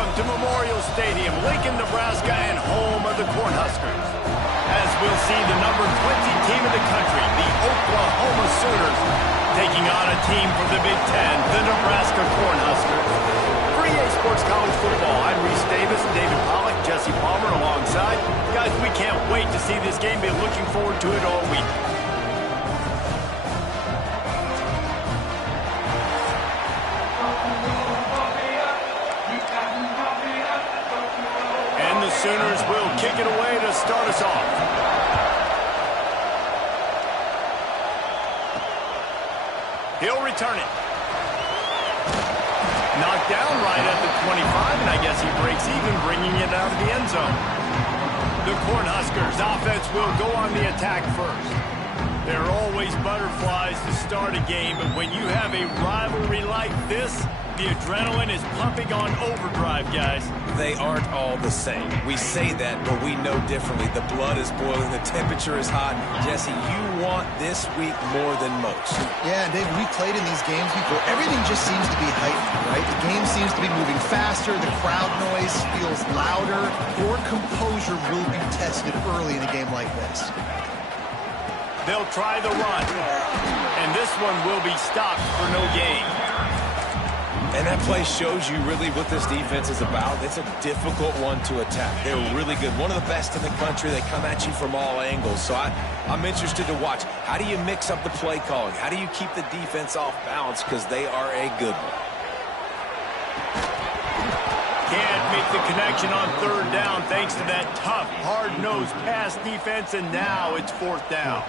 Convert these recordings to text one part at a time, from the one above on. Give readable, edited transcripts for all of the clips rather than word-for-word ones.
Welcome to Memorial Stadium, Lincoln, Nebraska, and home of the Cornhuskers. As we'll see the number 20 team in the country, the Oklahoma Sooners, taking on a team from the Big Ten, the Nebraska Cornhuskers. For EA Sports College Football, I'm Reese Davis, David Pollack, Jesse Palmer alongside. Guys, we can't wait to see this game. Been looking forward to it all week. And the Sooners will kick it away to start us off. He'll return it. Knocked down right at the 25, and I guess he breaks even, bringing it out of the end zone. The Cornhuskers offense will go on the attack first. There are always butterflies to start a game, but when you have a rivalry like this, the adrenaline is pumping on overdrive, guys. They aren't all the same. We say that, but we know differently. The blood is boiling. The temperature is hot. Jesse, you want this week more than most. Yeah, and David, we played in these games before. Everything just seems to be heightened, right? The game seems to be moving faster. The crowd noise feels louder. Your composure will be tested early in a game like this. They'll try the run, and this one will be stopped for no gain. And that play shows you really what this defense is about. It's a difficult one to attack. They're really good. One of the best in the country. They come at you from all angles. So I'm interested to watch. How do you mix up the play calling? How do you keep the defense off balance? Because they are a good one. Can't make the connection on third down thanks to that tough, hard-nosed pass defense, and now it's fourth down.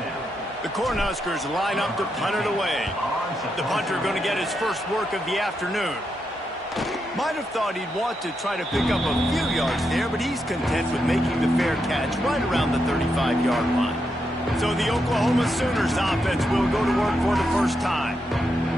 The Cornhuskers line up to punt it away. The punter going to get his first work of the afternoon. Might have thought he'd want to try to pick up a few yards there, but he's content with making the fair catch right around the 35-yard line. So the Oklahoma Sooners offense will go to work for the first time.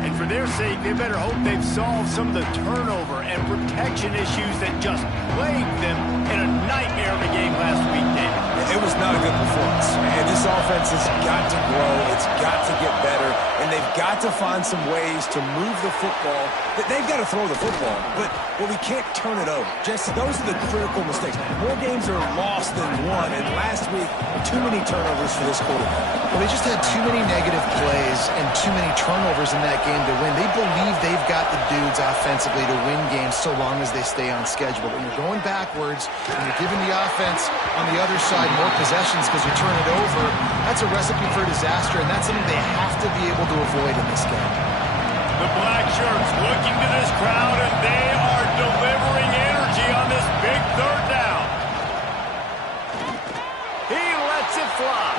And for their sake, they better hope they've solved some of the turnover and protection issues that just plagued them in a nightmare of a game last week, David. It was not a good performance. And this offense has got to grow. It's got to get better. And they've got to find some ways to move the football. They've got to throw the football. But we can't turn it over. Jesse, those are the critical mistakes. More games are lost than won. And last week, too many turnovers for this quarterback. Well, they just had too many negative plays and too many turnovers in that game to win. They believe they've got the dudes offensively to win games so long as they stay on schedule. But when you're going backwards and you're giving the offense on the other side more possessions because you turn it over, that's a recipe for disaster, and that's something they have to be able to avoid in this game. The black shirts looking to this crowd, and they are delivering energy on this big third down. He lets it fly.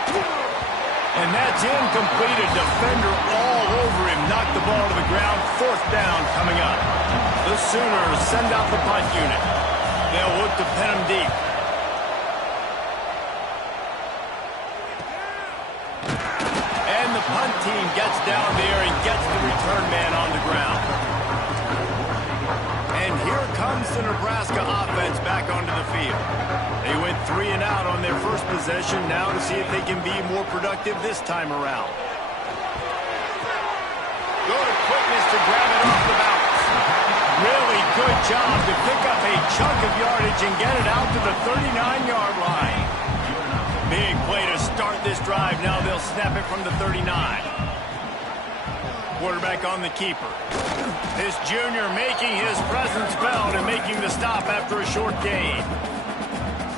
And that's incomplete. A defender all over him. Knocked the ball to the ground. Fourth down coming up. The Sooners send out the punt unit. They'll look to pin him deep. And the punt team gets down there and gets the return man on the ground. And here comes the Nebraska offense back onto the field. They went 3 and out on their first possession, now to see if they can be more productive this time around. Good quickness to grab it off the bounce. Really good job to pick up a chunk of yardage and get it out to the 39-yard line. Big play to start this drive. Now they'll snap it from the 39. Quarterback on the keeper. This junior making his presence felt and making the stop after a short gain.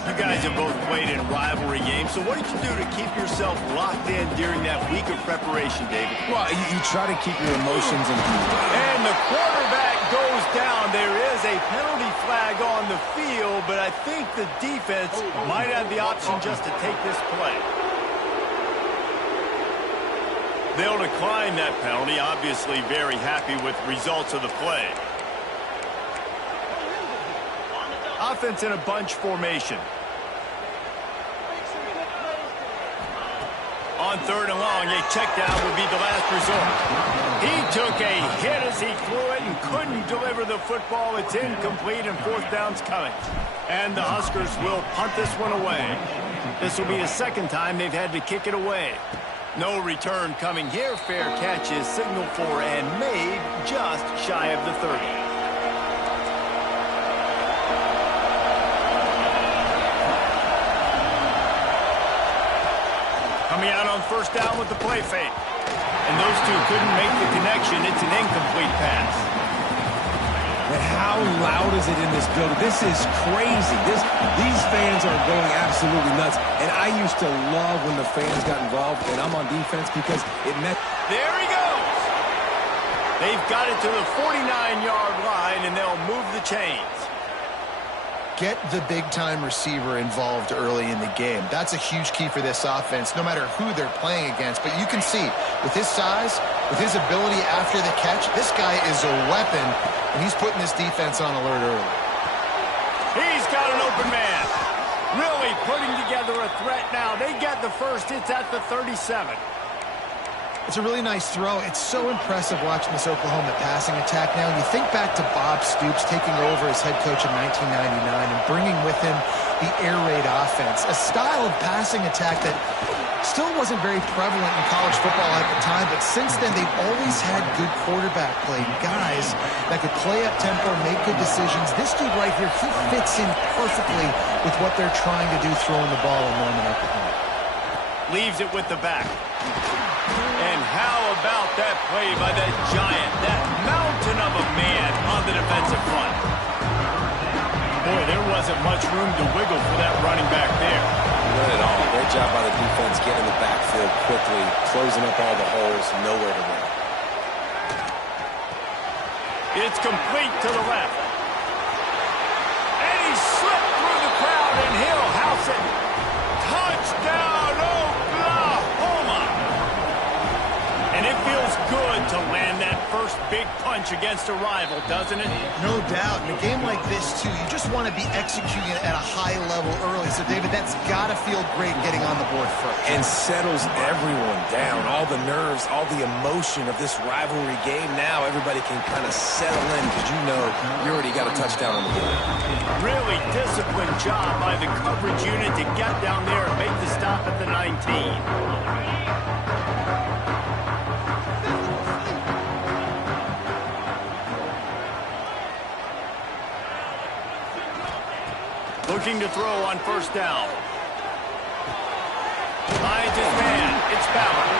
You guys have both played in rivalry games, so what did you do to keep yourself locked in during that week of preparation, David? Well, you try to keep your emotions in control. And the quarterback goes down. There is a penalty flag on the field, but I think the defense might have the option just to take this play. They'll decline that penalty, obviously very happy with results of the play. Offense in a bunch formation. On third and long, a check down would be the last resort. He took a hit as he threw it and couldn't deliver the football. It's incomplete and fourth down's coming. And the Huskers will punt this one away. This will be the second time they've had to kick it away. No return coming here. Fair catch is signaled for and made just shy of the 30. first down with the play fake. And those two couldn't make the connection. It's an incomplete pass. And how loud is it in this building? This is crazy. These fans are going absolutely nuts. And I used to love when the fans got involved, and I'm on defense because it meant... There he goes. They've got it to the 49-yard line, and they'll move the chains. Get the big-time receiver involved early in the game. That's a huge key for this offense, no matter who they're playing against. But you can see, with his size, with his ability after the catch, this guy is a weapon, and he's putting this defense on alert early. He's got an open man. Really putting together a threat now. They get the first. It's at the 37. It's a really nice throw. It's so impressive watching this Oklahoma passing attack now. And you think back to Bob Stoops taking over as head coach in 1999 and bringing with him the air raid offense, a style of passing attack that still wasn't very prevalent in college football at the time, but since then they've always had good quarterback play, guys that could play up tempo, make good decisions. This dude right here, he fits in perfectly with what they're trying to do throwing the ball in Norman, Oklahoma. Leaves it with the back. And how about that play by that giant, that mountain of a man on the defensive front? Boy, there wasn't much room to wiggle for that running back there. Not at all. Great job by the defense getting in the backfield quickly, closing up all the holes, nowhere to run. It's complete to the left. And he slipped through the crowd, and he'll house it. Touchdown, Oklahoma! And it feels good to land that first big punch against a rival, doesn't it? No doubt. In a game like this, too, you just want to be executing it at a high level early. So, David, that's got to feel great getting on the board first. And settles everyone down. All the nerves, all the emotion of this rivalry game. Now everybody can kind of settle in because you know you already got a touchdown on the board. Really disciplined job by the coverage unit to get down there and make the stop at the 19. Looking to throw on first down. Finds his man. It's Ballard.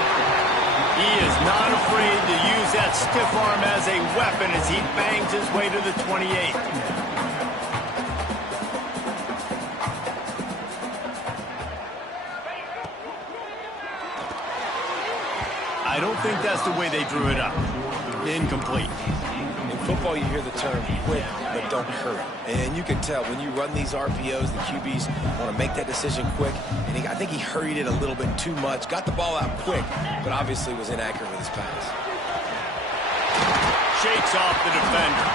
He is not afraid to use that stiff arm as a weapon as he bangs his way to the 28. I don't think that's the way they drew it up. Incomplete. In football, you hear the term quit, but don't hurry. And you can tell when you run these RPOs, the QBs want to make that decision quick. And I think he hurried it a little bit too much. Got the ball out quick, but obviously was inaccurate with his pass. Shakes off the defender.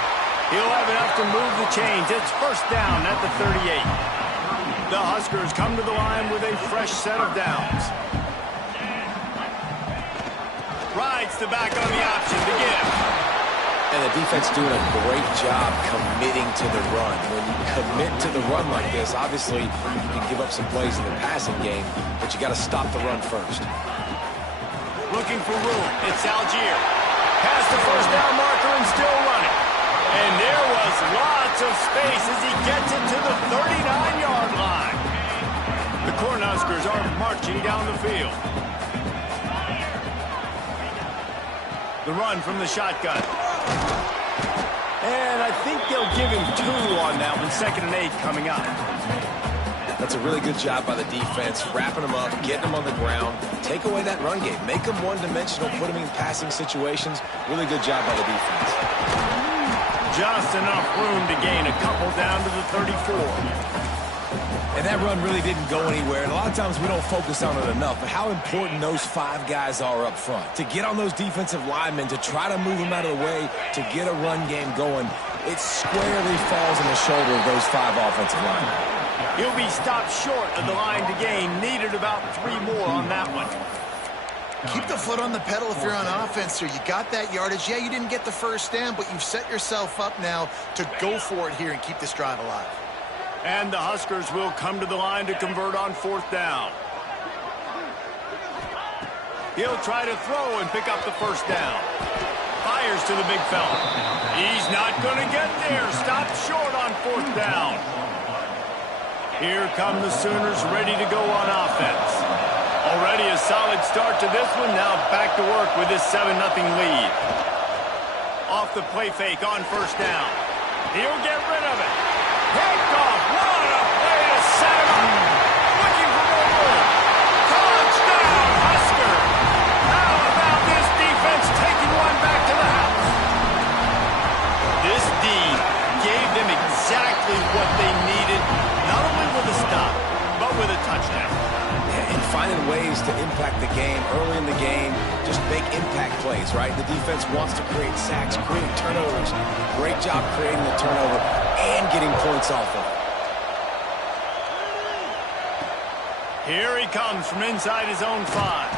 He'll have enough to move the chains. It's first down at the 38. The Huskers come to the line with a fresh set of downs. Rides the back on the option to give. And the defense doing a great job committing to the run. When you commit to the run like this, obviously you can give up some plays in the passing game, but you got to stop the run first. Looking for room. It's Algier. Past the first down marker and still running. And there was lots of space as he gets it to the 39-yard line. The Cornhuskers are marching down the field. The run from the shotgun. And I think they'll give him 2 on that one. 2nd and 8 coming up. That's a really good job by the defense, wrapping them up, getting them on the ground. Take away that run game. Make them one-dimensional, put them in passing situations. Really good job by the defense. Just enough room to gain a couple down to the 34. And that run really didn't go anywhere. And a lot of times we don't focus on it enough. But how important those 5 guys are up front. To get on those defensive linemen, to try to move them out of the way, to get a run game going, it squarely falls on the shoulder of those 5 offensive linemen. He'll be stopped short of the line to gain. Needed about 3 more on that one. Keep the foot on the pedal if you're on offense here. You got that yardage. Yeah, you didn't get the first down, but you've set yourself up now to go for it here and keep this drive alive. And the Huskers will come to the line to convert on 4th down. He'll try to throw and pick up the first down. Fires to the big fella. He's not going to get there. Stopped short on 4th down. Here come the Sooners ready to go on offense. Already a solid start to this one. Now back to work with this 7-0 lead. Off the play fake on first down. He'll get rid of it. Picked off. What a play to set him up. Looking for more room. Touchdown, Husker. How about this defense taking one back to the house? This D gave them exactly what they needed, not only with a stop, but with a touchdown. And finding ways to impact the game early in the game, just make impact plays, right? The defense wants to create sacks, create turnovers. Great job creating the turnover and getting points off of it. Here he comes from inside his own 5.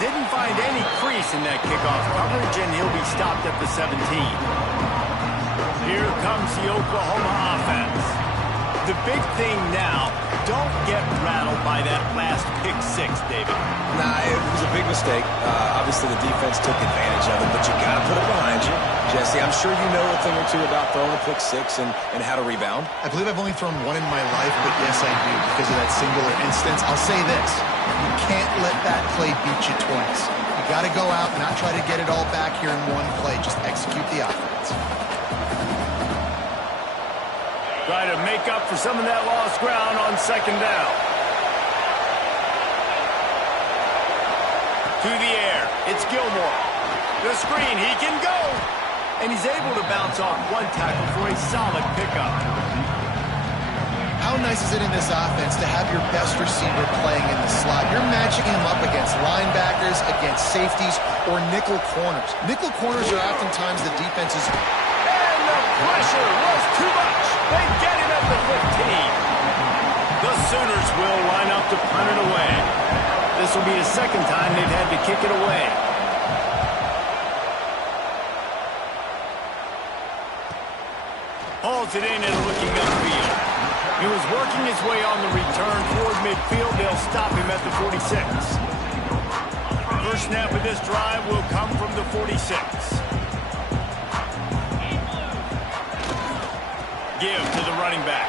Didn't find any crease in that kickoff coverage, and he'll be stopped at the 17. Here comes the Oklahoma offense. The big thing now, don't get rattled by that last pick 6, David. Nah, it was a big mistake. Obviously, the defense took advantage of it, but you got to put it behind you. Jesse, I'm sure you know a thing or two about throwing a pick 6 and how to rebound. I believe I've only thrown one in my life, but yes, I do, because of that singular instance. I'll say this. You can't let that play beat you twice. You got to go out and not try to get it all back here in one play. Just execute the offense. Try to make up for some of that lost ground on second down. To the air. It's Gilmore. The screen. He can go. And he's able to bounce off one tackle for a solid pickup. How nice is it in this offense to have your best receiver playing in the slot? You're matching him up against linebackers, against safeties, or nickel corners. Nickel corners are oftentimes the defense's... And the pressure was too much. They get him at the 15. The Sooners will line up to punt it away. This will be the second time they've had to kick it away. Hauls it in and looking upfield. He was working his way on the return toward midfield. They'll stop him at the 46. First snap of this drive will come from the 46. Give to the running back.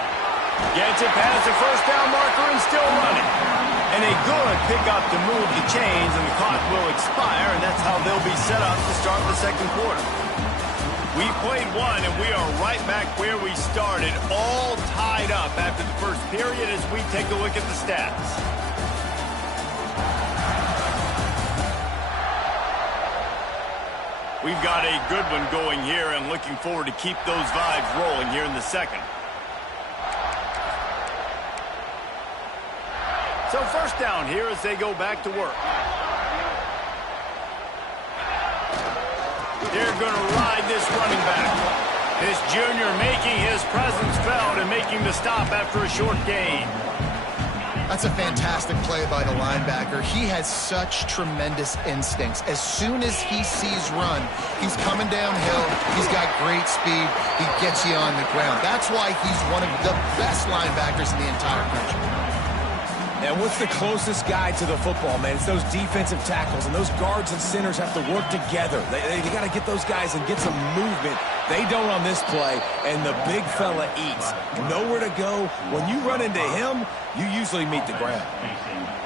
Gets it past the first down marker and still running. And a good pickup to move the chains, and the clock will expire, and that's how they'll be set up to start the second quarter. We played one, and we are right back where we started, all tied up after the first period as we take a look at the stats. We've got a good one going here and looking forward to keep those vibes rolling here in the second. So first down here as they go back to work. They're going to ride this running back. This junior making his presence felt and making the stop after a short gain. That's a fantastic play by the linebacker. He has such tremendous instincts. As soon as he sees run, he's coming downhill. He's got great speed. He gets you on the ground. That's why he's one of the best linebackers in the entire country. And what's the closest guy to the football, man? It's those defensive tackles, and those guards and centers have to work together. They got to get those guys and get some movement. They don't on this play, and the big fella eats. Nowhere to go. When you run into him, you usually meet the ground.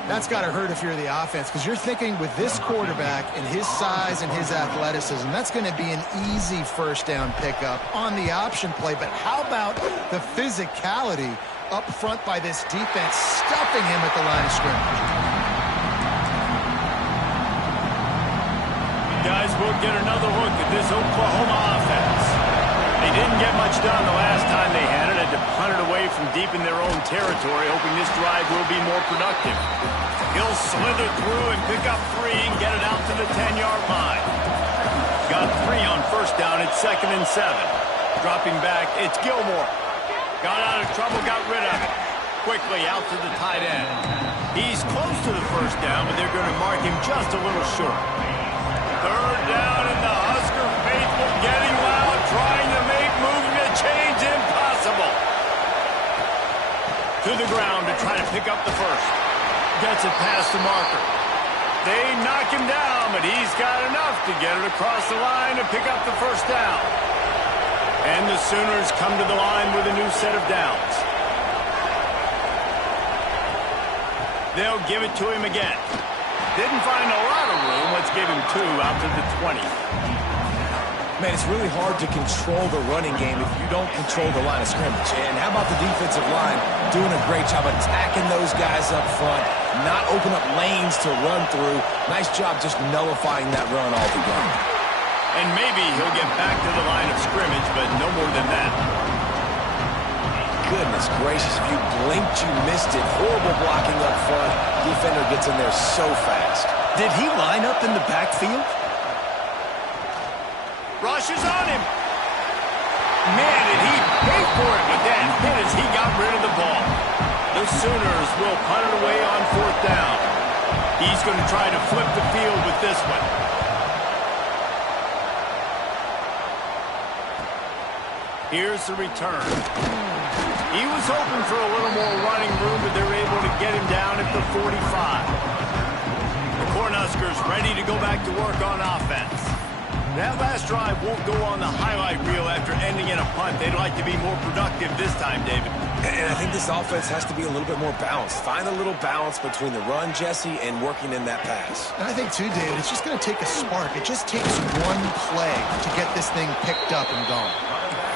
That's got to hurt if you're the offense, because you're thinking with this quarterback and his size and his athleticism, that's going to be an easy first down pickup on the option play. But how about the physicality up front by this defense, stuffing him at the line of scrimmage? Guys, we'll get another look at this Oklahoma offense. They didn't get much done the last time they had it, had to punt it away from deep in their own territory, hoping this drive will be more productive. He'll slither through and pick up 3 and get it out to the 10-yard line. Got 3 on first down. It's 2nd and 7. Dropping back, it's Gilmore. Got out of trouble, got rid of it. Quickly out to the tight end. He's close to the first down, but they're going to mark him just a little short. Third down, and the Husker faithful getting loud, trying to make moving the chains impossible. To the ground to try to pick up the first. Gets it past the marker. They knock him down, but he's got enough to get it across the line to pick up the first down. And the Sooners come to the line with a new set of downs. They'll give it to him again. Didn't find a lot of room. Let's give him 2 out to the 20. Man, it's really hard to control the running game if you don't control the line of scrimmage. And how about the defensive line doing a great job attacking those guys up front, not open up lanes to run through. Nice job just nullifying that run altogether. And maybe he'll get back to the line of scrimmage, but no more than that. Goodness gracious, if you blinked, you missed it. Horrible blocking up front. Defender gets in there so fast. Did he line up in the backfield? Rushes on him. Man, did he pay for it with that hit as he got rid of the ball. The Sooners will punt it away on 4th down. He's going to try to flip the field with this one. Here's the return. He was hoping for a little more running room, but they're able to get him down at the 45. The Cornhuskers ready to go back to work on offense. That last drive won't go on the highlight reel after ending in a punt. They'd like to be more productive this time, David. And I think this offense has to be a little bit more balanced. Find a little balance between the run, Jesse, and working in that pass. And I think, too, David, it's just going to take a spark. It just takes one play to get this thing picked up and going.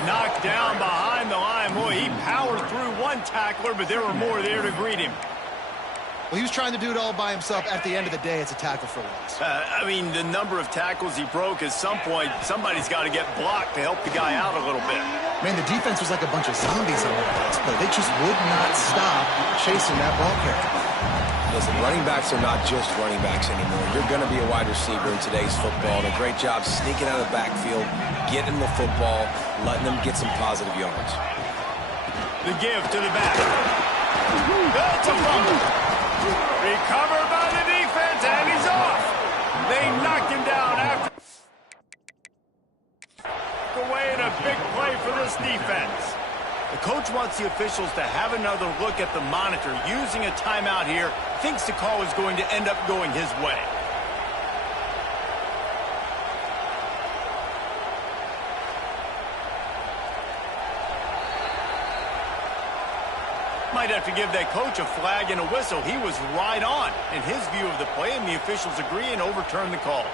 Knocked down behind the line. Boy, he powered through one tackler, but there were more there to greet him. Well, he was trying to do it all by himself. At the end of the day, it's a tackle for loss. I mean, the number of tackles he broke, at some point, somebody's got to get blocked to help the guy out a little bit. Man, the defense was like a bunch of zombies on that pass play. They just would not stop chasing that ball carrier. Listen, running backs are not just running backs anymore. You're going to be a wide receiver in today's football. And a great job sneaking out of the backfield, getting the football, letting them get some positive yards. The give to the back. That's a fumble. Recovered by the defense, and he's off. They knocked him down after. Away in a big play for this defense. The coach wants the officials to have another look at the monitor. Using a timeout here, thinks the call is going to end up going his way. Might have to give that coach a flag and a whistle. He was right on in his view of the play, and the officials agree and overturn the call.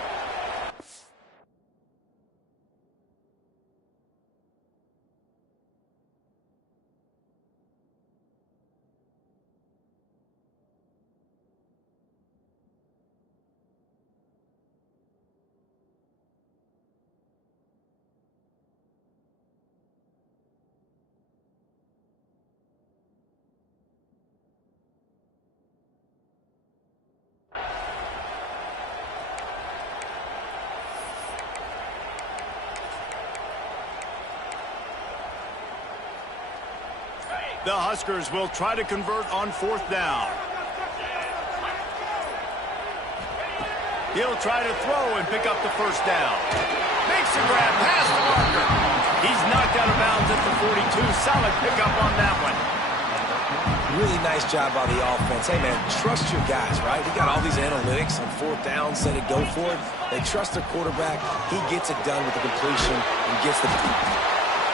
The Huskers will try to convert on 4th down. He'll try to throw and pick up the 1st down. Makes the grab past the marker. He's knocked out of bounds at the 42. Solid pickup on that one. Really nice job by the offense. Hey, man, trust your guys, right? We got all these analytics on 4th down, set it, go for it. They trust their quarterback. He gets it done with the completion and gets the...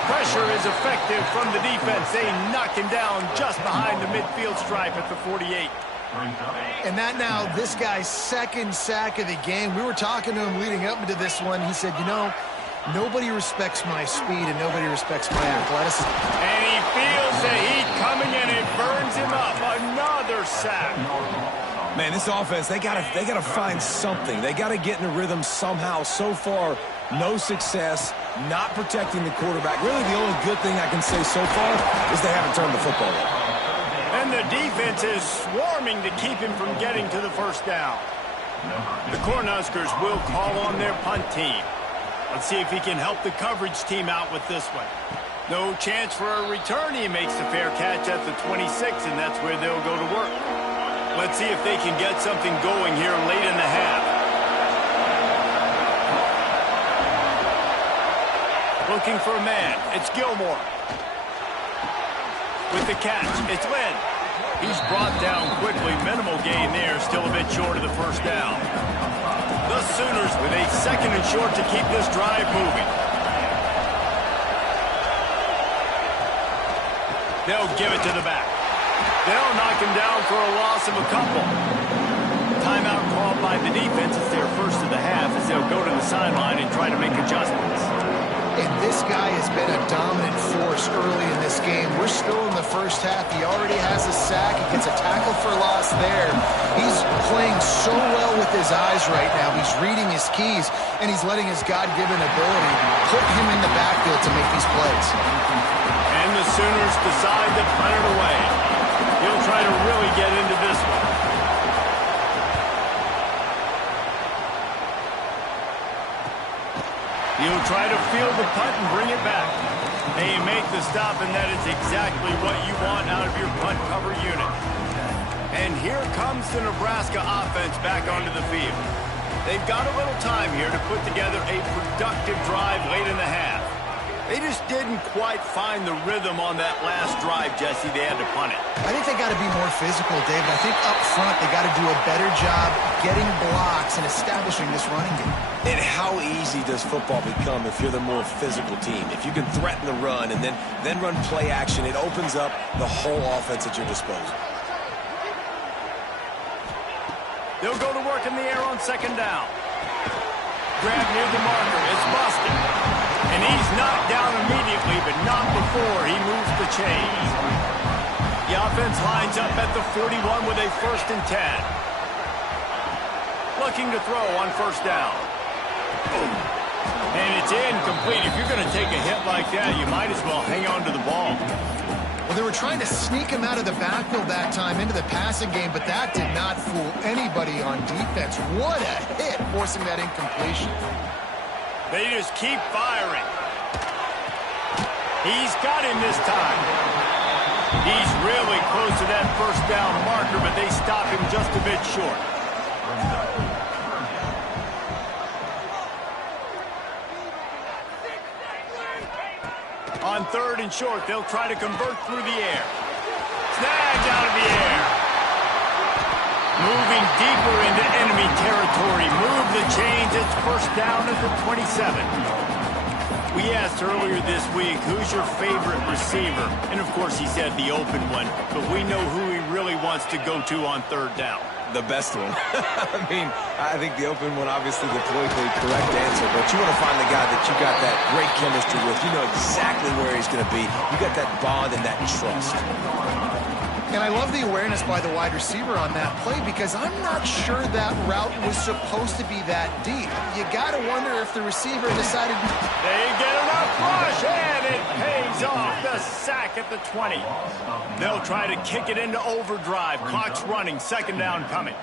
Pressure is effective from the defense. They knock him down just behind the midfield stripe at the 48. And that now, this guy's 2nd sack of the game. We were talking to him leading up into this one. He said, you know, nobody respects my speed and nobody respects my athleticism. And he feels the heat coming and it burns him up. Another sack. Man, this offense, they gotta find something. They gotta get in a rhythm somehow. So far, no success, not protecting the quarterback. Really, the only good thing I can say so far is they haven't turned the football over. And the defense is swarming to keep him from getting to the 1st down. The Cornhuskers will call on their punt team. Let's see if he can help the coverage team out with this one. No chance for a return. He makes the fair catch at the 26, and that's where they'll go to work. Let's see if they can get something going here late in the half. Looking for a man. It's Gilmore. With the catch, it's Lynn. He's brought down quickly. Minimal gain there. Still a bit short of the 1st down. The Sooners with a 2nd and short to keep this drive moving. They'll give it to the back. They'll knock him down for a loss of a couple. Timeout called by the defense. It's their first of the half as they'll go to the sideline and try to make adjustments. And this guy has been a dominant force early in this game. We're still in the first half. He already has a sack. He gets a tackle for loss there. He's playing so well with his eyes right now. He's reading his keys, and he's letting his God-given ability put him in the backfield to make these plays. And the Sooners decide to punt it away. He'll try to really get into this one. He'll try to field the punt and bring it back. They make the stop, and that is exactly what you want out of your punt cover unit. And here comes the Nebraska offense back onto the field. They've got a little time here to put together a productive drive late in the half. They just didn't quite find the rhythm on that last drive, Jesse. They had to punt it. I think they got to be more physical, David. I think up front they got to do a better job getting blocks and establishing this running game. And how easy does football become if you're the more physical team? If you can threaten the run and then run play action, it opens up the whole offense at your disposal. They'll go to work in the air on second down. Grab near the marker. It's busted. And he's knocked down immediately, but not before he moves the chains. The offense lines up at the 41 with a 1st and 10. Looking to throw on first down. And it's incomplete. If you're going to take a hit like that, you might as well hang on to the ball. Well, they were trying to sneak him out of the backfield that time into the passing game, but that did not fool anybody on defense. What a hit, forcing that incompletion. They just keep firing. He's got him this time. He's really close to that first down marker, but they stop him just a bit short. On 3rd and short, they'll try to convert through the air. Snagged out of the air. Moving deeper into enemy territory. Move the chains. It's first down at the 27. We asked earlier this week, who's your favorite receiver? And, of course, he said the open one. But we know who he really wants to go to on 3rd down. The best one. I think the open one, obviously the politically correct answer, but you want to find the guy that you got that great chemistry with. You know exactly where he's going to be. You got that bond and that trust. And I love the awareness by the wide receiver on that play because I'm not sure that route was supposed to be that deep. You got to wonder if the receiver decided... They get enough push, and it pays off. The sack at the 20. They'll try to kick it into overdrive. Clock's running. 2nd down coming.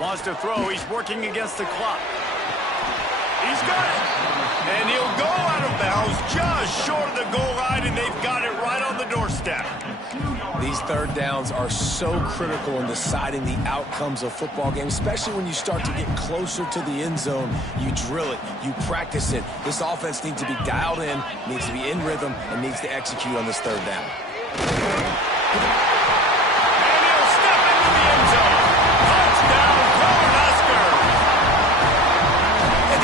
Wants to throw. He's working against the clock. He's got it. And he'll go out of bounds just short of the goal line, and they've got it right on the doorstep. These 3rd downs are so critical in deciding the outcomes of football games, especially when you start to get closer to the end zone. You drill it. You practice it. This offense needs to be dialed in, needs to be in rhythm, and needs to execute on this 3rd down.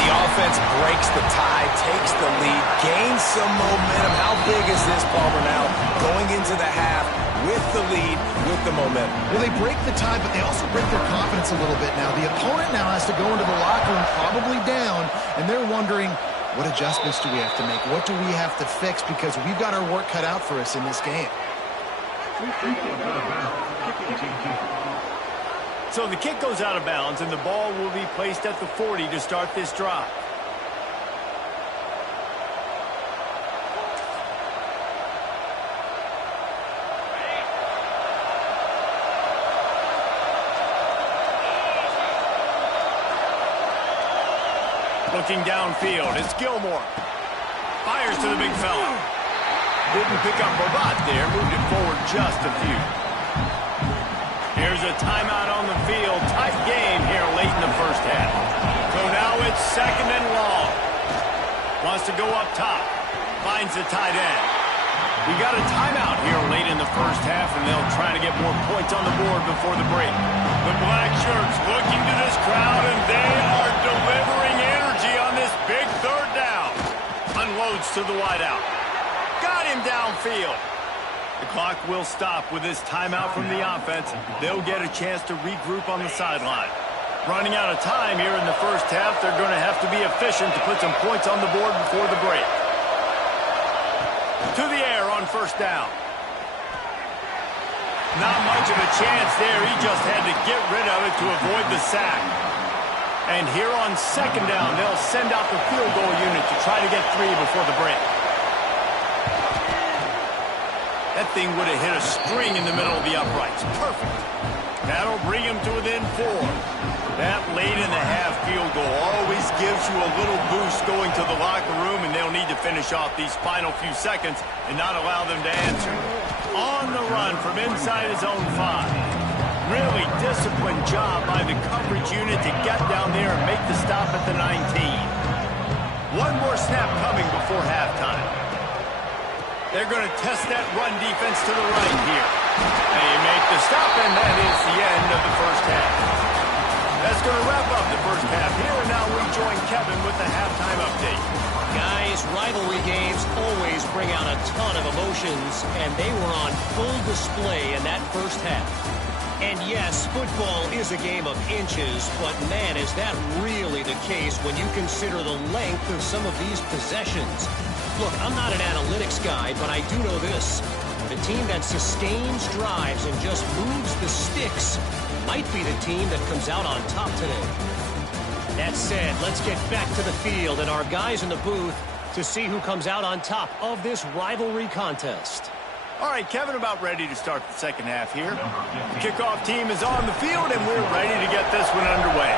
Offense breaks the tie, takes the lead, gains some momentum. How big is this, Palmer, now going into the half with the lead, with the momentum? Well, they break the tie, but they also break their confidence a little bit now. The opponent now has to go into the locker room probably down, and they're wondering, what adjustments do we have to make? What do we have to fix? Because we've got our work cut out for us in this game. So the kick goes out of bounds, and the ball will be placed at the 40 to start this drive. Looking downfield, it's Gilmore. Fires to the big fella. Didn't pick up Bobat there, moved it forward just a few. Here's a timeout on the field. Tight game here late in the first half. So now it's 2nd and long. Wants to go up top. Finds the tight end. We got a timeout here late in the first half, and they'll try to get more points on the board before the break. The black shirts looking to this crowd, and they are delivering. to the wideout. Got him downfield. The clock will stop with this timeout from the offense. They'll get a chance to regroup on the sideline. Running out of time here in the first half, they're going to have to be efficient to put some points on the board before the break. To the air on first down. Not much of a chance there. He just had to get rid of it to avoid the sack. And here on second down, they'll send out the field goal unit to try to get 3 before the break. That thing would have hit a string in the middle of the uprights. Perfect. That'll bring him to within 4. That late-in-the-half field goal always gives you a little boost going to the locker room, and they'll need to finish off these final few seconds and not allow them to answer. On the run from inside his own 5. Really disciplined job by the coverage unit to get down there and make the stop at the 19. One more snap coming before halftime. They're going to test that run defense to the right here. They make the stop, and that is the end of the first half. That's going to wrap up the first half here, and now we join Kevin with the halftime update. Guys, rivalry games always bring out a ton of emotions, and they were on full display in that first half. And yes, football is a game of inches, but man, is that really the case when you consider the length of some of these possessions. Look, I'm not an analytics guy, but I do know this. The team that sustains drives and just moves the sticks might be the team that comes out on top today. That said, let's get back to the field and our guys in the booth to see who comes out on top of this rivalry contest. All right, Kevin, about ready to start the second half here. The kickoff team is on the field, and we're ready to get this one underway.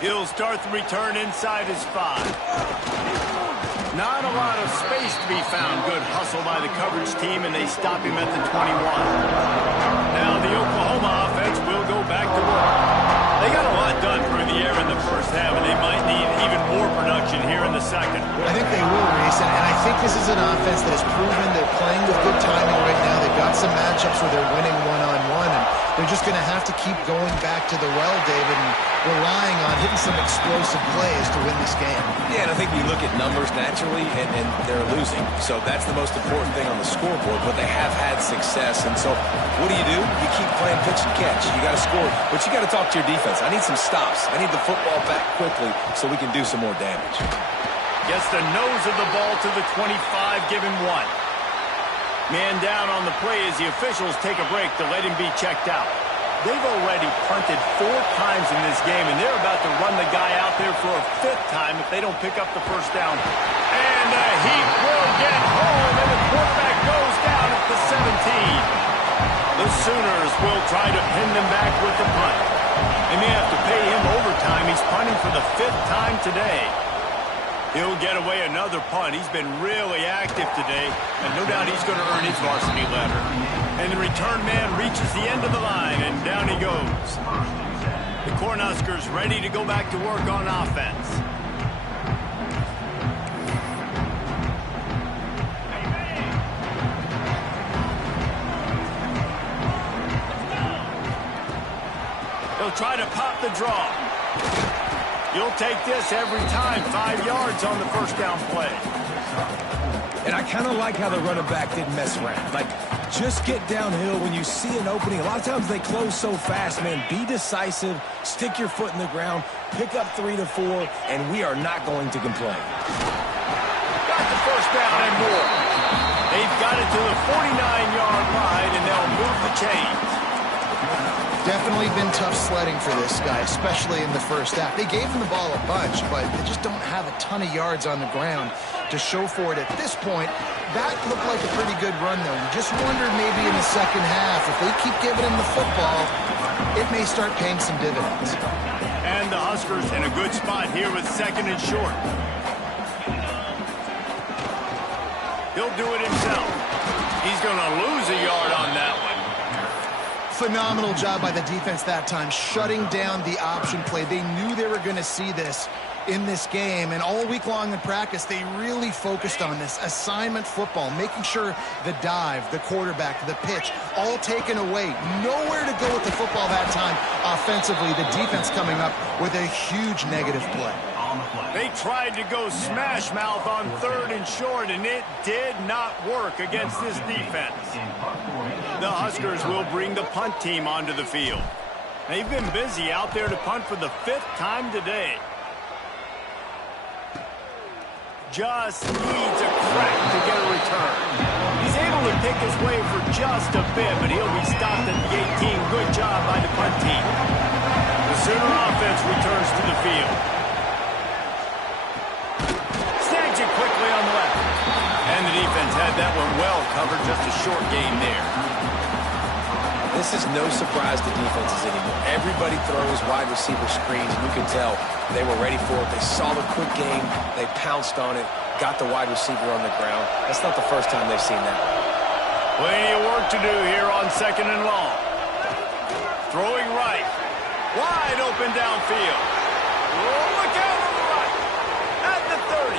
He'll start the return inside his 5. Not a lot of space to be found. Good hustle by the coverage team, and they stop him at the 21. Now the Oklahoma offense will go back to work. They got a lot done through the air in the first half, and they might need even more production here in the second. I think they will, Reese, and I think this is an offense that has proven they're playing with good timing right now. They've got some matchups where they're winning one-on-one, and they're just going to have to keep going back to the well, David, and relying on hitting some explosive plays to win this game. Yeah, and I think you look at numbers naturally, and they're losing. So that's the most important thing on the scoreboard, but they have had success. And so what do? You keep playing pitch and catch. You got to score, but you got to talk to your defense. I need some stops. I need the football back quickly so we can do some more damage. Gets the nose of the ball to the 25, give him 1. Man down on the play as the officials take a break to let him be checked out. They've already punted 4 times in this game, and they're about to run the guy out there for a 5th time if they don't pick up the first down. And the Heat will get home, and the quarterback goes down at the 17. The Sooners will try to pin them back with the punt. They may have to pay him overtime. He's punting for the 5th time today. He'll get away another punt. He's been really active today, and no doubt he's going to earn his varsity letter. And the return man reaches the end of the line, and down he goes. The Cornhuskers ready to go back to work on offense. They'll try to pop the draw. You'll take this every time. 5 yards on the first down play. And I kind of like how the running back didn't mess around. Like, just get downhill when you see an opening. A lot of times they close so fast, man. Be decisive, stick your foot in the ground, pick up 3 to 4, and we are not going to complain. Got the first down and more. They've got it to the 49-yard line, and they'll move the chains. Definitely been tough sledding for this guy, especially in the first half. They gave him the ball a bunch, but they just don't have a ton of yards on the ground to show for it at this point. That looked like a pretty good run, though. You just wondered maybe in the second half, if they keep giving him the football, it may start paying some dividends. And the Huskers in a good spot here with 2nd and short. He'll do it himself. He's going to lose a yard on that one. Phenomenal job by the defense that time, shutting down the option play. They knew they were going to see this in this game, and all week long in practice, they really focused on this assignment football, making sure the dive, the quarterback, the pitch, all taken away. Nowhere to go with the football that time offensively. The defense coming up with a huge negative play. They tried to go smash mouth on 3rd and short, and it did not work against this defense. The Huskers will bring the punt team onto the field. They've been busy out there to punt for the 5th time today. Just needs a crack to get a return. He's able to pick his way for just a bit, but he'll be stopped at the 18. Good job by the punt team. The Sooner offense returns to the field. Snags it quickly on the left. And the defense had that one well covered. Just a short gain there. This is no surprise to defenses anymore. Everybody throws wide receiver screens, and you can tell they were ready for it. They saw the quick game. They pounced on it, got the wide receiver on the ground. That's not the first time they've seen that. Plenty of work to do here on 2nd and long. Throwing right. Wide open downfield. Oh, look out on the right. At the 30.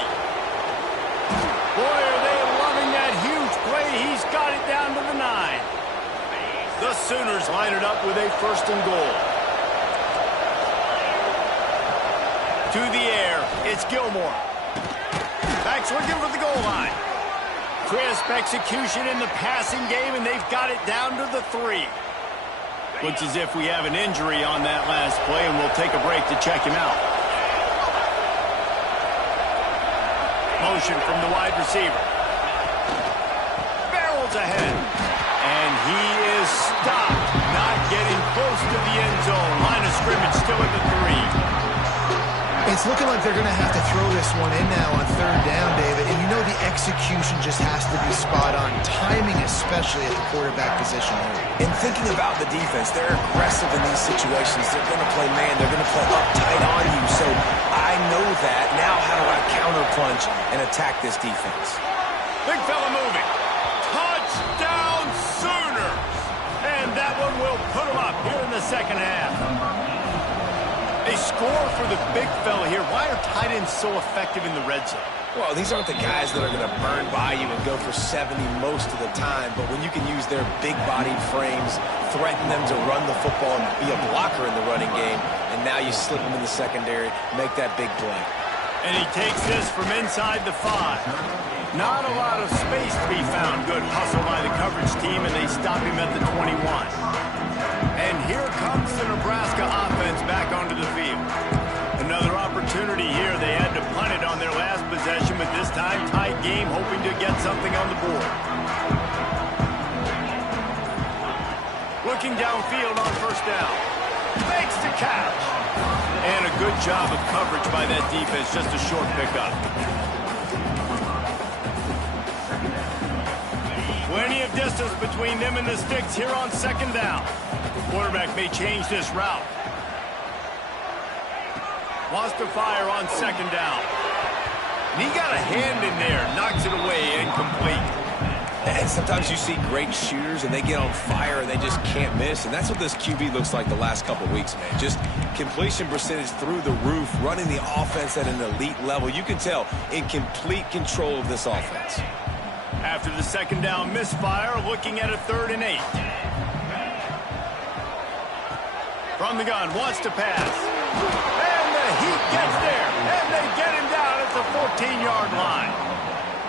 Boy, are they loving that huge play. He's got it down to the 9. The Sooners line it up with a 1st and goal. To the air, it's Gilmore. Back's looking for the goal line. Crisp execution in the passing game, and they've got it down to the 3. Looks as if we have an injury on that last play, and we'll take a break to check him out. Motion from the wide receiver. Barrels ahead. And he is stopped, not getting close to the end zone. Line of scrimmage still at the 3. It's looking like they're going to have to throw this one in now on 3rd down, David. And you know the execution just has to be spot on. Timing, especially at the quarterback position here. And thinking about the defense, they're aggressive in these situations. They're going to play man. They're going to play up tight on you. So I know that. Now how do I counterpunch and attack this defense? Big fella moving. Touchdown Sooners! And that one will put them up here in the 2nd half. They score for the big fella here. Why are tight ends so effective in the red zone? Well, these aren't the guys that are going to burn by you and go for 70 most of the time, but when you can use their big-bodied frames, threaten them to run the football and be a blocker in the running game, and now you slip them in the secondary, make that big play. And he takes this from inside the 5. Not a lot of space to be found. Good hustle by the coverage team, and they stop him at the 21. And here comes the Nebraska offense back onto the field. Another opportunity here. They had to punt it on their last possession, but this time tight game, hoping to get something on the board. Looking downfield on 1st down. Makes the catch. And a good job of coverage by that defense. Just a short pickup. Plenty of distance between them and the sticks here on 2nd down. Quarterback may change this route. Wants to fire on 2nd down. And he got a hand in there. Knocks it away, incomplete. And sometimes you see great shooters and they get on fire and they just can't miss. And that's what this QB looks like the last couple weeks, man. Just completion percentage through the roof, running the offense at an elite level. You can tell in complete control of this offense. After the 2nd down misfire, looking at a 3rd and 8. From the gun, wants to pass. And the Heat gets there. And they get him down at the 14-yard line.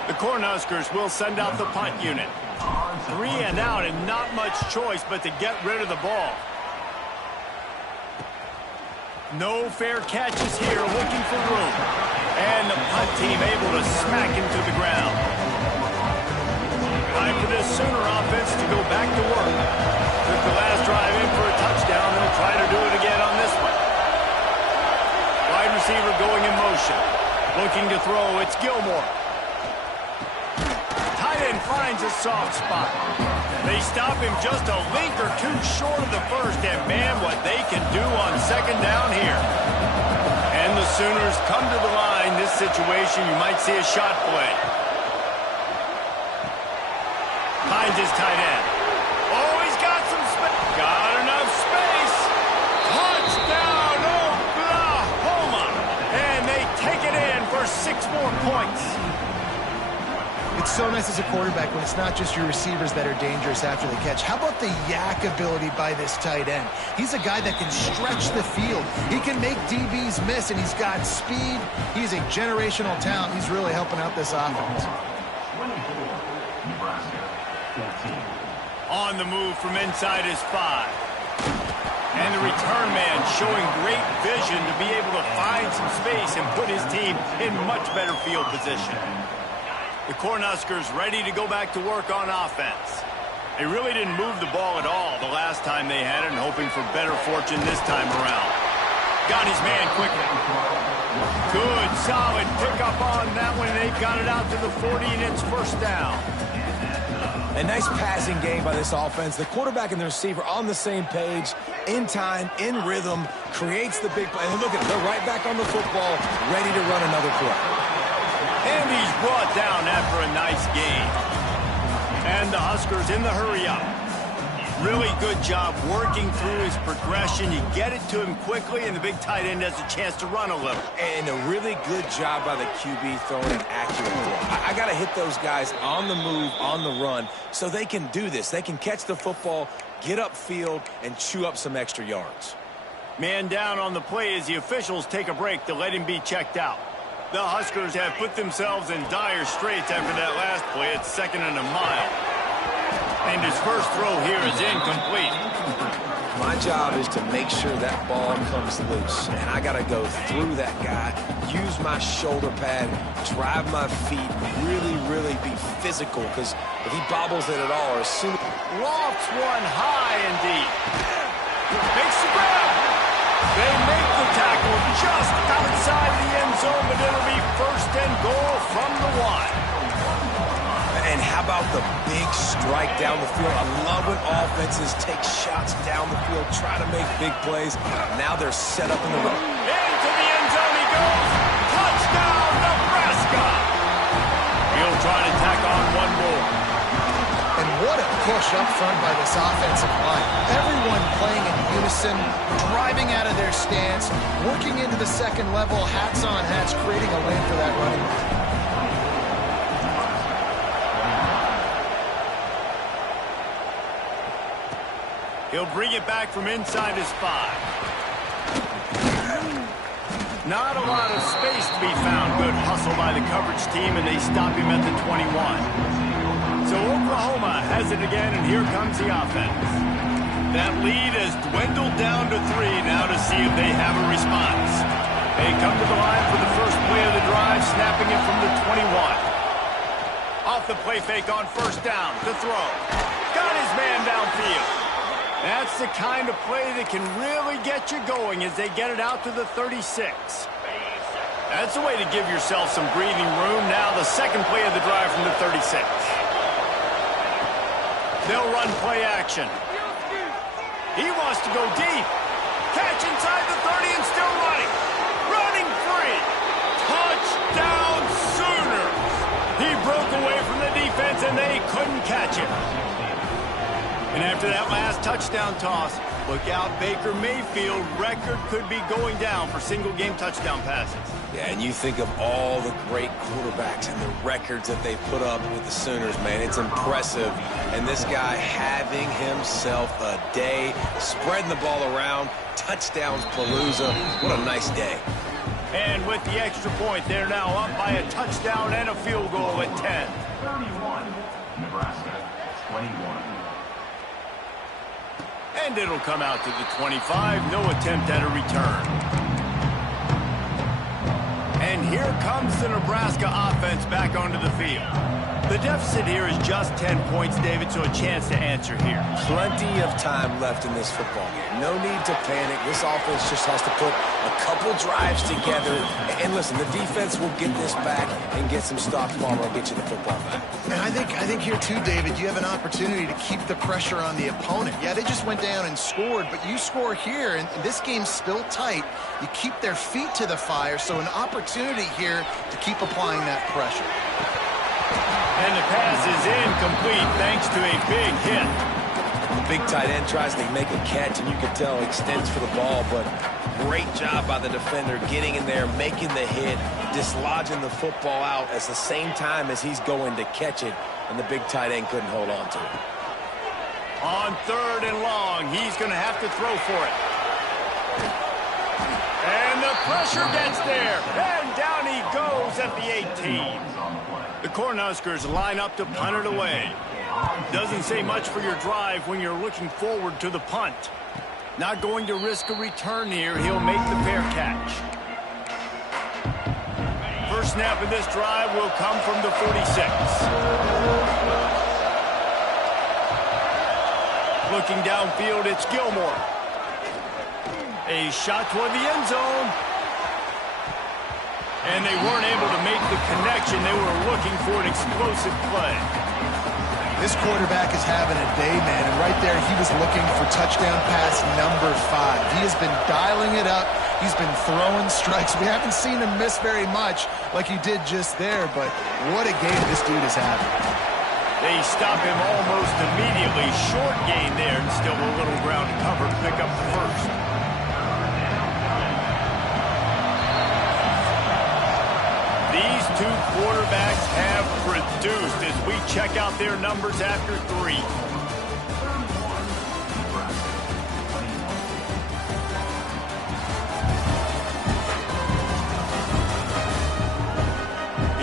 The Cornhuskers will send out the punt unit. 3 and out and not much choice but to get rid of the ball. No fair catches here, looking for room. And the punt team able to smack him to the ground. Time for this Sooner offense to go back to work. Took the last drive in for a touchdown. They'll try to do it again on this one. Wide receiver going in motion. Looking to throw, it's Gilmore. Tight end finds a soft spot. They stop him just a link or two short of the 1st, and man, what they can do on 2nd down here. And the Sooners come to the line. This situation, you might see a shot play. Finds his tight end. Oh, he's got some space. Got a quarterback when it's not just your receivers that are dangerous after the catch? How about the yak ability by this tight end? He's a guy that can stretch the field. He can make DBs miss, and he's got speed. He's a generational talent. He's really helping out this offense. On the move from inside his 5. And the return man showing great vision to be able to find some space and put his team in much better field position. The Cornhuskers ready to go back to work on offense. They really didn't move the ball at all the last time they had it, and hoping for better fortune this time around. Got his man quickly. Good, solid pickup on that one. They've got it out to the 40, and it's first down. A nice passing game by this offense. The quarterback and the receiver on the same page, in time, in rhythm, creates the big play. And look at it, they're right back on the football, ready to run another play. And he's brought down after a nice game. And the Huskers in the hurry-up. Really good job working through his progression. You get it to him quickly, and the big tight end has a chance to run a little. And a really good job by the QB throwing an accurate throw. I got to hit those guys on the move, on the run, so they can do this. They can catch the football, get upfield, and chew up some extra yards. Man down on the play as the officials take a break to let him be checked out. The Huskers have put themselves in dire straits after that last play. It's 2nd and a mile. And his first throw here is incomplete. My job is to make sure that ball comes loose. And I got to go through that guy, use my shoulder pad, drive my feet, really be physical. Because if he bobbles it at all, or as soon as... Lofts one high and deep. Makes the grab. They make the tackle just outside the end zone, but it'll be 1st and goal from the 1. And how about the big strike down the field? I love when offenses take shots down the field, try to make big plays. Now they're set up in the row. Into the end zone he goes. Touchdown, Nebraska. He'll try to tack on one more. And what a push up front by this offensive line. Everyone playing in unison, driving out of their stance, working into the second level, hats on hats, creating a lane for that running back. He'll bring it back from inside his 5. Not a lot of space to be found. Good hustle by the coverage team, and they stop him at the 21. So Oklahoma has it again, and here comes the offense. That lead has dwindled down to 3 now to see if they have a response. They come to the line for the first play of the drive, snapping it from the 21. Off the play fake on 1st down to throw. Got his man downfield. That's the kind of play that can really get you going as they get it out to the 36. That's a way to give yourself some breathing room. Now the second play of the drive from the 36. They'll run play action. He wants to go deep. Catch inside the 30 and still running. Running free. Touchdown Sooners. He broke away from the defense and they couldn't catch him. And after that last touchdown toss, look out, Baker Mayfield record could be going down for single-game touchdown passes. Yeah, and you think of all the great quarterbacks and the records that they put up with the Sooners, man. It's impressive. And this guy having himself a day, spreading the ball around, touchdowns palooza. What a nice day. And with the extra point, they're now up by a touchdown and a field goal at 10. 31, Nebraska, 21. And it'll come out to the 25. No attempt at a return. And here comes the Nebraska offense back onto the field. The deficit here is just 10 points, David, so a chance to answer here. Plenty of time left in this football game. No need to panic. This offense just has to put a couple drives together. And listen, the defense will get this back and get some stops. Palmer will get you the football back. And I think here too, David, you have an opportunity to keep the pressure on the opponent. Yeah, they just went down and scored, but you score here, and this game's still tight. You keep their feet to the fire, so an opportunity here to keep applying that pressure. And the pass is incomplete thanks to a big hit. The big tight end tries to make a catch, and you can tell extends for the ball, but Great job by the defender getting in there, making the hit, dislodging the football out at the same time as he's going to catch it, and the big tight end couldn't hold on to it. On 3rd and long, he's going to have to throw for it. And the pressure gets there, and down he goes at the 18. The Cornhuskers line up to punt it away. Doesn't say much for your drive when you're looking forward to the punt. Not going to risk a return here. He'll make the fair catch. First snap of this drive will come from the 46. Looking downfield, it's Gilmore. A shot toward the end zone. And they weren't able to make the connection. They were looking for an explosive play. This quarterback is having a day, man, and right there he was looking for touchdown pass number 5. He has been dialing it up. He's been throwing strikes. We haven't seen him miss very much like he did just there, but what a game this dude is having. They stop him almost immediately. Short gain there, and still a little ground to cover to pick up the first. These two quarterbacks have produced as we check out their numbers after 3.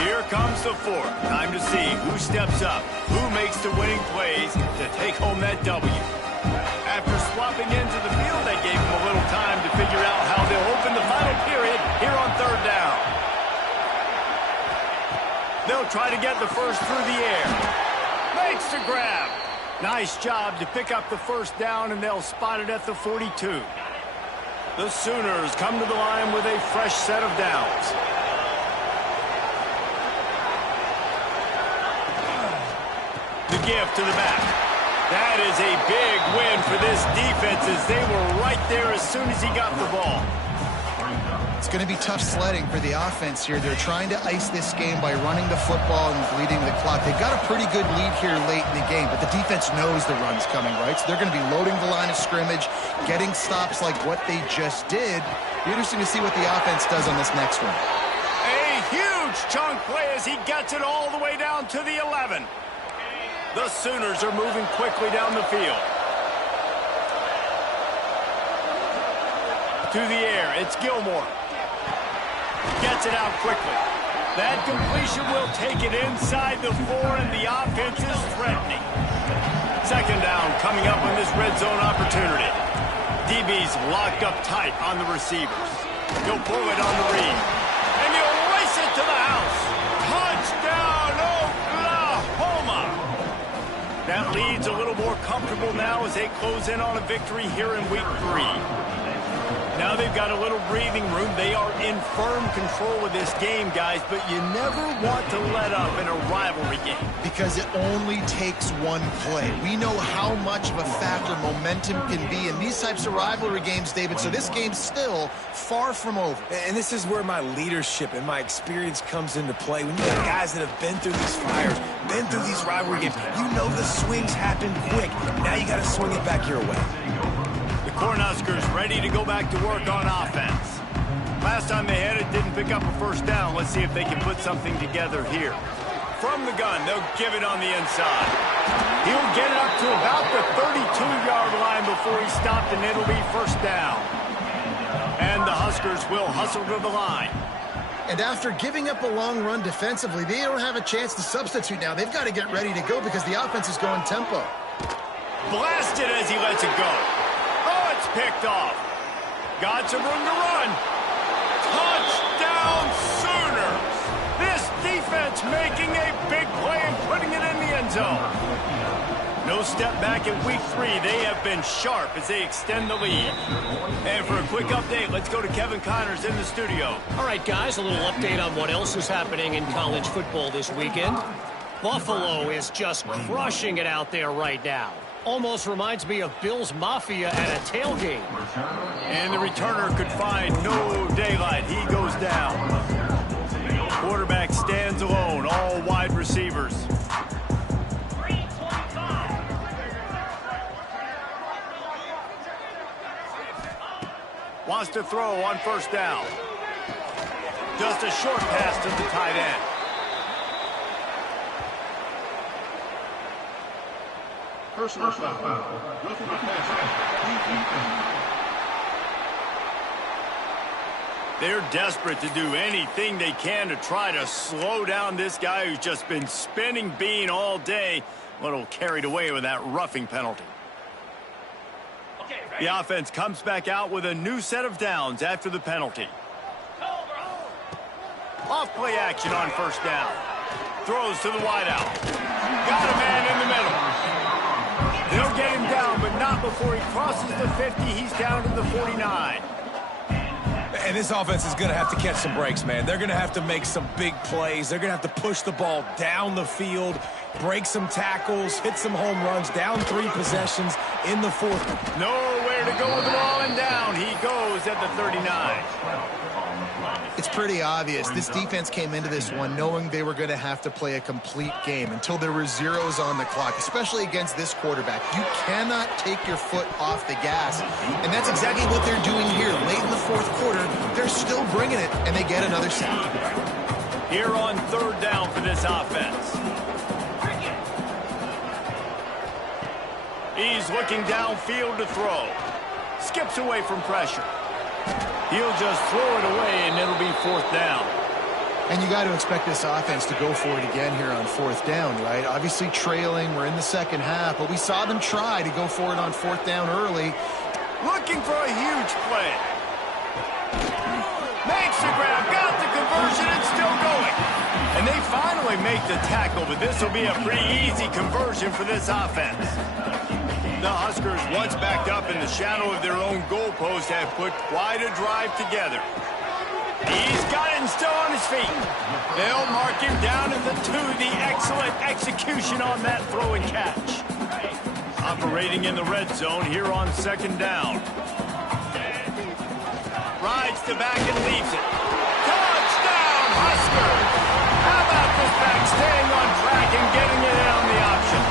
Here comes the 4th. Time to see who steps up, who makes the winning plays to take home that W. After swapping into the field, they gave him a little time to figure out how they'll open the final period here on 3rd down. They'll try to get the first through the air. Makes the grab. Nice job to pick up the first down, and they'll spot it at the 42. The Sooners come to the line with a fresh set of downs. The give to the back. That is a big win for this defense as they were right there as soon as he got the ball. It's going to be tough sledding for the offense here. They're trying to ice this game by running the football and bleeding the clock. They've got a pretty good lead here late in the game, but the defense knows the run's coming, right? So they're going to be loading the line of scrimmage, getting stops like what they just did. Be interesting to see what the offense does on this next one. A huge chunk play as he gets it all the way down to the 11. The Sooners are moving quickly down the field. To the air, it's Gilmore. Gets it out quickly. That completion will take it inside the 4, and the offense is threatening. 2nd down coming up on this red zone opportunity. DB's locked up tight on the receivers. He'll pull it on the read. And he'll race it to the house. Touchdown, Oklahoma! That lead's a little more comfortable now as they close in on a victory here in week 3. Now they've got a little breathing room. They are in firm control of this game, guys, but you never want to let up in a rivalry game. Because it only takes one play. We know how much of a factor momentum can be in these types of rivalry games, David, so this game's still far from over. And this is where my leadership and my experience comes into play. When you got guys that have been through these fires, been through these rivalry games, you know the swings happen quick. Now you got to swing it back your way. Cornhuskers ready to go back to work on offense. Last time they had it, didn't pick up a first down. Let's see if they can put something together here. From the gun, they'll give it on the inside. He'll get it up to about the 32-yard line before he stopped, and it'll be first down. And the Huskers will hustle to the line. And after giving up a long run defensively, they don't have a chance to substitute now. They've got to get ready to go because the offense is going tempo. Blasted as he lets it go. Oh, it's picked off. Got some room to run. Touchdown, Sooners. This defense making a big play and putting it in the end zone. No step back in week 3. They have been sharp as they extend the lead. And for a quick update, let's go to Kevin Connors in the studio. All right, guys, a little update on what else is happening in college football this weekend. Buffalo is just crushing it out there right now. Almost reminds me of Bills Mafia at a tailgate. And the returner could find no daylight. He goes down. Quarterback stands alone, all wide receivers. Wants to throw on first down. Just a short pass to the tight end. Personal foul. Roughing the passer. They're desperate to do anything they can to try to slow down this guy who's just been spinning bean all day. A little carried away with that roughing penalty. The offense comes back out with a new set of downs after the penalty. Off play action on first down. Throws to the wideout. Got a man in the middle. They'll get him down, but not before he crosses the 50. He's down to the 49. And this offense is going to have to catch some breaks, man. They're going to have to make some big plays. They're going to have to push the ball down the field, break some tackles, hit some home runs, down 3 possessions in the fourth. Nowhere to go with the ball, and down he goes at the 39. It's pretty obvious. This defense came into this one knowing they were going to have to play a complete game until there were zeros on the clock, especially against this quarterback. You cannot take your foot off the gas, and that's exactly what they're doing here. Late in the fourth quarter, they're still bringing it, and they get another sack. Here on third down for this offense. He's looking downfield to throw. Skips away from pressure. He'll just throw it away, and it'll be fourth down. And you got to expect this offense to go for it again here on fourth down, right? Obviously trailing, we're in the second half, but we saw them try to go for it on fourth down early. Looking for a huge play. Makes the grab, got the conversion, and still going. And they finally make the tackle, but this will be a pretty easy conversion for this offense. The Huskers, once backed up in the shadow of their own goalpost, have put quite a drive together. He's got it and still on his feet. They'll mark him down at the 2. The excellent execution on that throw and catch. Operating in the red zone here on second down. Rides to back and leaves it. Touchdown, Huskers! How about this back staying on track and getting it in on the option?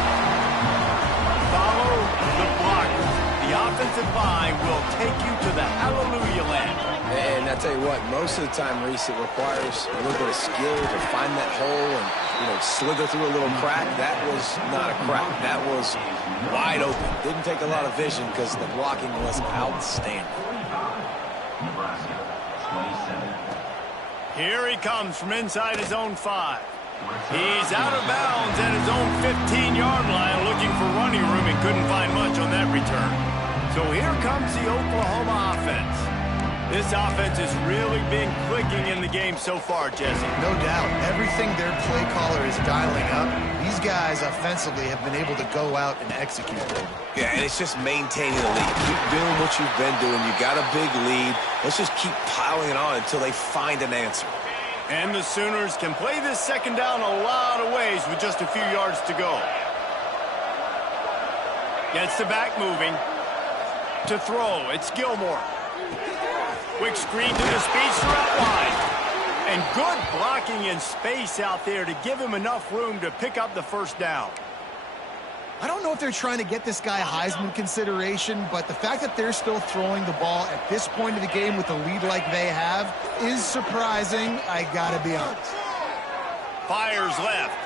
Follow the blockers. The offensive line will take you to the hallelujah land. And I tell you what, most of the time, Reese, it requires a little bit of skill to find that hole and, slither through a little crack. That was not a crack. That was wide open. Didn't take a lot of vision because the blocking was outstanding. Nebraska, 27. Here he comes from inside his own 5. He's out of bounds at his own 15-yard line, looking for running room and couldn't find much on that return. So here comes the Oklahoma offense. This offense has really been clicking in the game so far, Jesse. No doubt. Everything their play caller is dialing up, these guys offensively have been able to go out and execute. Yeah, and it's just maintaining the lead. Keep doing what you've been doing. You got a big lead. Let's just keep piling it on until they find an answer. And the Sooners can play this second down a lot of ways with just a few yards to go. Gets the back moving. To throw, it's Gilmore. Quick screen to the speedster out wide. And good blocking in space out there to give him enough room to pick up the first down. I don't know if they're trying to get this guy Heisman consideration, but the fact that they're still throwing the ball at this point of the game with a lead like they have is surprising, I gotta be honest. Fires left.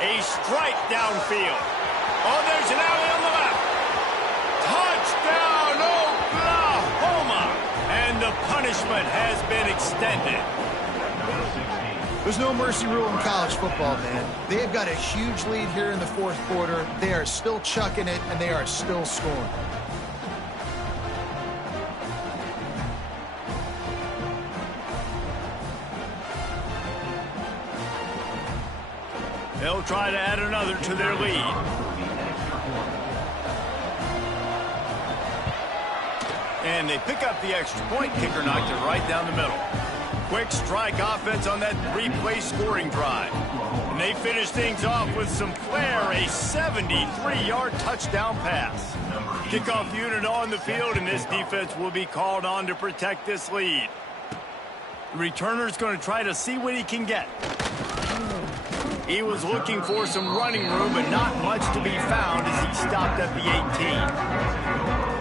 A strike downfield. Oh, there's an alley on the left. Touchdown, Oklahoma! And the punishment has been extended. There's no mercy rule in college football, man. They have got a huge lead here in the fourth quarter. They are still chucking it, and they are still scoring. They'll try to add another to their lead. And they pick up the extra point. Kicker knocked it right down the middle. Quick strike offense on that 3-play scoring drive. And they finish things off with some flair, a 73-yard touchdown pass. Kickoff unit on the field, and this defense will be called on to protect this lead. The returner's going to try to see what he can get. He was looking for some running room, but not much to be found as he stopped at the 18.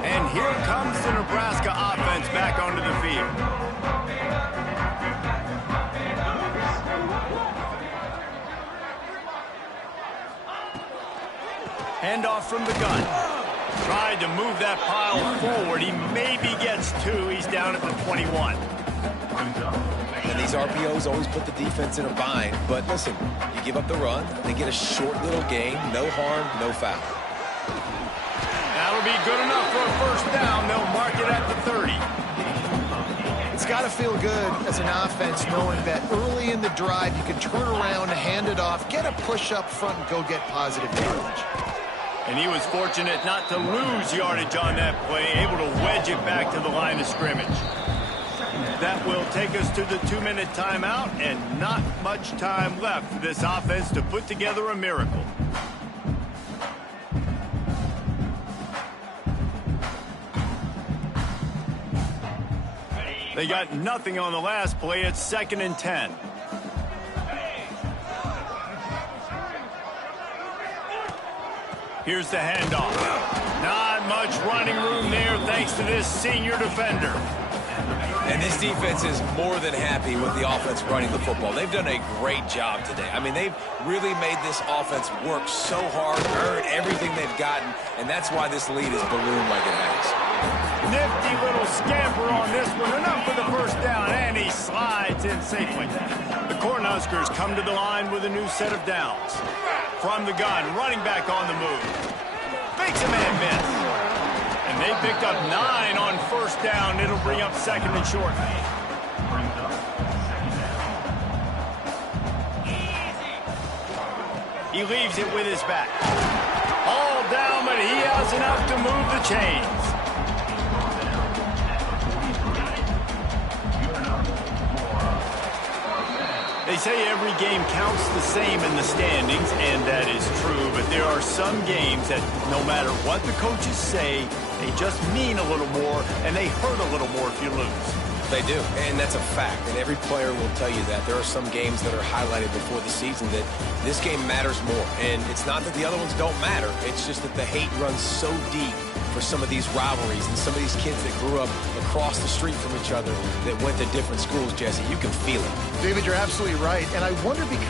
And here comes the Nebraska offense Handoff from the gun. Tried to move that pile forward. He maybe gets 2. He's down at the 21. And these RPOs always put the defense in a bind. But listen, you give up the run, they get a short little gain, no harm, no foul. That'll be good enough for a first down. They'll mark it at the 30. It's got to feel good as an offense knowing that early in the drive you can turn around, hand it off, get a push up front, and go get positive yardage. And he was fortunate not to lose yardage on that play, able to wedge it back to the line of scrimmage. That will take us to the 2-minute timeout, and not much time left for this offense to put together a miracle. They got nothing on the last play. It's 2nd and 10. Here's the handoff. Not much running room there thanks to this senior defender. And this defense is more than happy with the offense running the football. They've done a great job today. I mean, they've really made this offense work so hard, earn everything they've gotten, and that's why this lead is ballooned like it has. Nifty little scamper on this one. Enough for the first down, and he slides in safely. The Cornhuskers come to the line with a new set of downs. From the gun, running back on the move. Fakes a man miss. And they picked up 9 on first down. It'll bring up 2nd and short. He leaves it with his back. All down, but he has enough to move the chains. They say every game counts the same in the standings, and that is true, but there are some games that no matter what the coaches say, they just mean a little more, and they hurt a little more if you lose. They do, and that's a fact, and every player will tell you that. There are some games that are highlighted before the season that this game matters more, and it's not that the other ones don't matter. It's just that the hate runs so deep for some of these rivalries and some of these kids that grew up across the street from each other that went to different schools, Jesse. You can feel it. David, you're absolutely right, and I wonder because